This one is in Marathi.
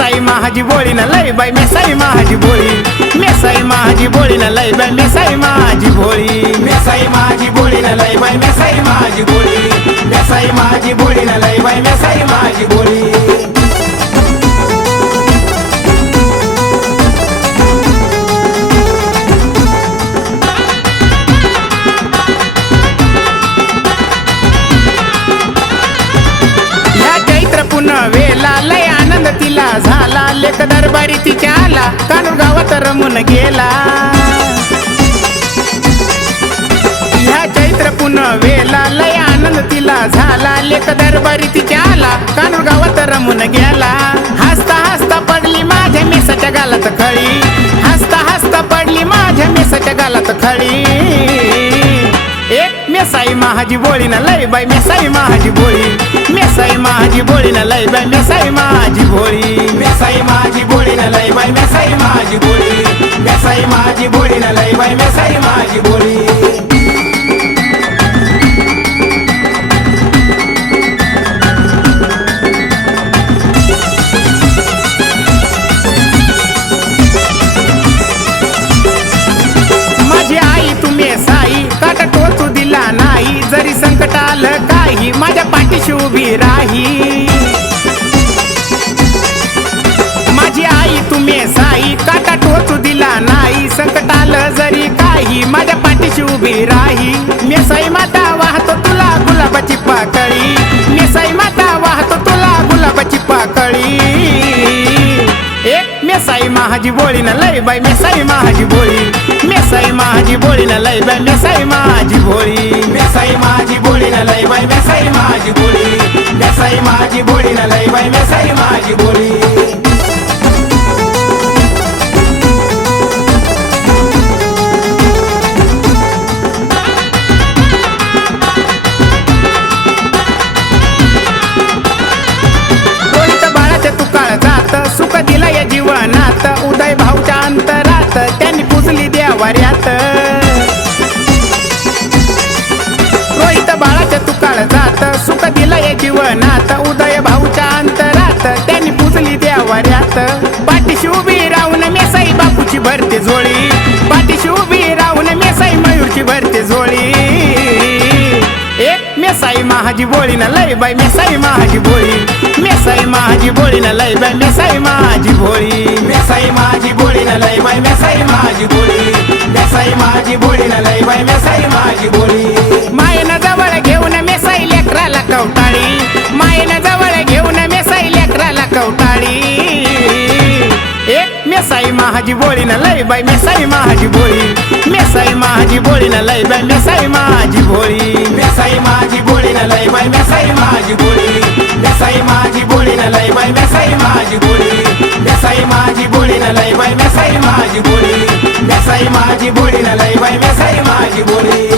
मेसाई माझी बोळी ना लय बाई मेसाई माझी बोळी मेसाई माझी बोळी ना लय बाई मेसाई माझी बोळी मेसाई माझी बोली न लय बाई मेसाई माझी बोली मेसाई माझी बोली न लय बाई मेसाई माझी बोली वेला लय आनंद तिला झाला लेक दरबारी तिच्या आला कानूर गावात रमून गेला ह्या चैत्र वेला लय आनंद तिला झाला लेक दरबारी तिच्या आला कानूर गावात रमून गेला हसता हसता पडली माझ्या मेसाच्या गालात खळी हसता हसता पडली माझ्या मेसाच्या गालात खळी एक मेसाई माझी बोळी ना लय बाई मेसाई माझी बोळी मेसाई माझी बोळी ना लय बाई मेसाई माझी बोळी मेसाई माझी बोली न लय बाई मेसाई माझी बोली मेसाई माझी बोली न लय बाई मेसाई माझी बोली जरी संकट आलं काही माझ्या पाठीशी उभी राही माझी आई तुम्ही साई काटा टोचू दिला नाही संकट आलं जरी काही माझ्या पाठीशी उभी राही मेसाई माता वाहतो तुला गुलाबाची पाकळी मेसाई माता वाहतो तुला गुलाबाची पाकळी एक मेसाई माझी बोळी ना लय बाई मेसाई माझी बोळी मेसाई माझी बोळी ना लय बाई मेसाई माझी बोळी मेसाई माझी बोली न लय बाई मेसाई माझी बोली मेसाई माझी बोली न लय बाई मेसाई माझी बोली सुख दिला या जीवनात उदय भाऊच्या अंतरात त्यांनी पुजली देवाऱ्यात रोहित बाळाच्या तुकाळ जात सुख दिला या जीवनात उदय भाऊच्या अंतरात त्यांनी पुजली देवाऱ्यात पाठीशी उभी राहून मेसाई बापूची भरते जोळी पाठीशी उभी राहून मेसाई मयूरची भरते जोळी एक मेसाई माझी बोळी ना लय बाई मेसाई माझी बोळी मेसाई माझी बोळी ना लय बाई मेसाई माझी बोळी मेसाई माझी बोली न लय बाई मेसाई माझी बोली मेसाई माझी बोली न लय बाई मेसाई माझी बोली मायेनं जवळ घेऊन मेसाई लेकराला कवटाळी मायेनं जवळ घेऊन मेसाई लेकराला कवटाळी एक मेसाई माझी बोळी ना लय बाई मेसाई माझी बोळी मेसाई माझी बोळी ना लय बाई मेसाई माझी बोळी मेसाई माझी बोली न लय बाई मेसाई माझी बोली मेसाई माझी बोली न लय बाई मेसाई माझी बोली मेसाई माझी बोली न लय बाई मेसाई माझी बोली मेसाई माझी बोली न लय बाई मेसाई माझी बोली